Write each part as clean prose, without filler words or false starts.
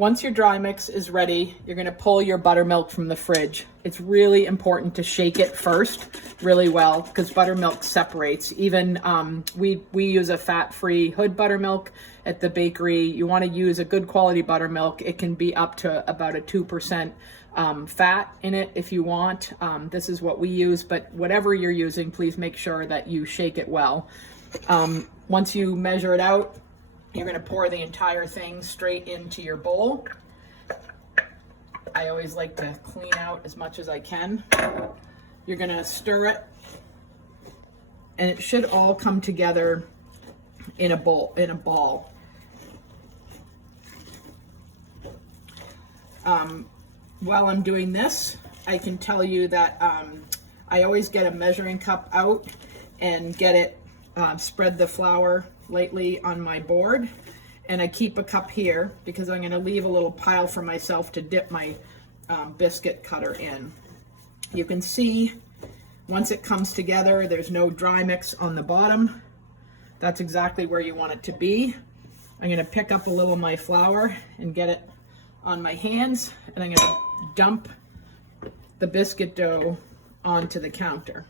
Once your dry mix is ready, you're gonna pull your buttermilk from the fridge. It's really important to shake it first really well because buttermilk separates. Even we use a fat-free Hood buttermilk at the bakery. You wanna use a good quality buttermilk. It can be up to about a 2% fat in it if you want. This is what we use, but whatever you're using, please make sure that you shake it well. Once you measure it out, you're going to pour the entire thing straight into your bowl. I always like to clean out as much as I can. You're going to stir it, and it should all come together in a ball. While I'm doing this, I can tell you that I always get a measuring cup out and get it, spread the flour lightly on my board, and I keep a cup here because I'm going to leave a little pile for myself to dip my biscuit cutter in. You can see once it comes together, there's no dry mix on the bottom. That's exactly where you want it to be. I'm going to pick up a little of my flour and get it on my hands, and I'm going to dump the biscuit dough onto the counter.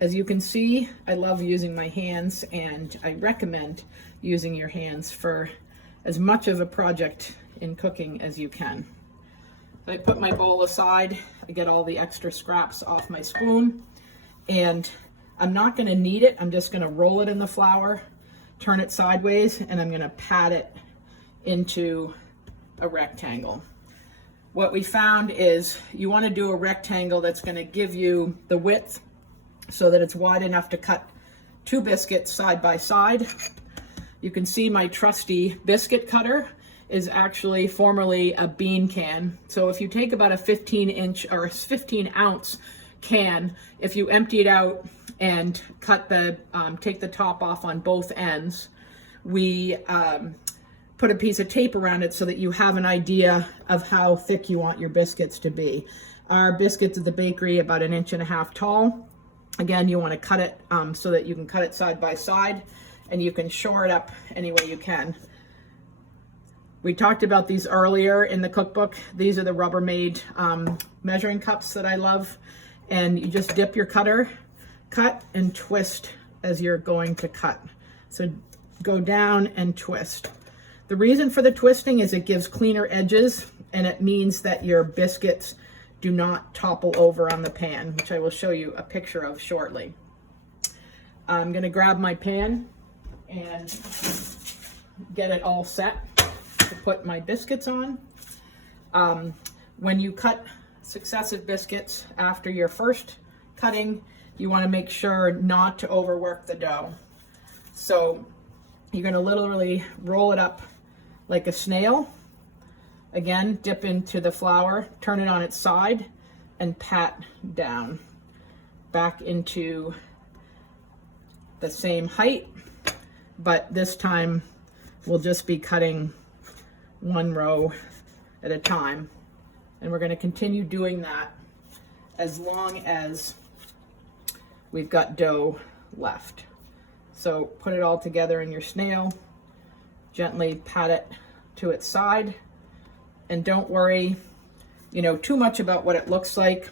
As you can see, I love using my hands, and I recommend using your hands for as much of a project in cooking as you can. I put my bowl aside, I get all the extra scraps off my spoon, and I'm not going to knead it. I'm just going to roll it in the flour, turn it sideways, and I'm going to pat it into a rectangle. What we found is you want to do a rectangle that's going to give you the width so that it's wide enough to cut 2 biscuits side by side. You can see my trusty biscuit cutter is actually formerly a bean can. So if you take about a 15-inch or 15-ounce can, if you empty it out and cut the take the top off on both ends, we put a piece of tape around it so that you have an idea of how thick you want your biscuits to be. Our biscuits at the bakery about 1.5 inches tall. Again, you want to cut it so that you can cut it side by side, and you can shore it up any way you can. We talked about these earlier in the cookbook. These are the Rubbermaid measuring cups that I love, and you just dip your cutter, cut and twist as you're going to cut. So go down and twist. The reason for the twisting is it gives cleaner edges, and it means that your biscuits do not topple over on the pan, which I will show you a picture of shortly. I'm going to grab my pan and get it all set to put my biscuits on. When you cut successive biscuits after your first cutting, you want to make sure not to overwork the dough. So you're going to literally roll it up like a snail. Again, dip into the flour, turn it on its side, and pat down back into the same height, but this time we'll just be cutting 1 row at a time, and we're going to continue doing that as long as we've got dough left. So put it all together in your snail, gently pat it to its side, and don't worry, too much about what it looks like.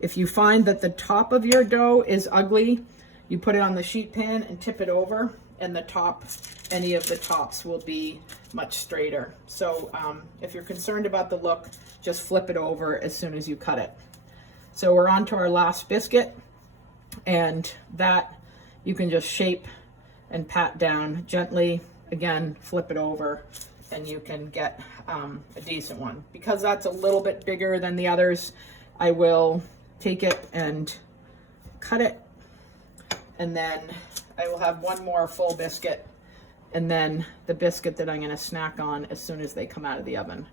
If you find that the top of your dough is ugly, you put it on the sheet pan and tip it over, and any of the tops will be much straighter. So if you're concerned about the look, just flip it over as soon as you cut it. So we're on to our last biscuit, and that you can just shape and pat down gently. Again, flip it over, and you can get a decent one. Because that's a little bit bigger than the others, I will take it and cut it, and then I will have 1 more full biscuit, and then the biscuit that I'm going to snack on as soon as they come out of the oven.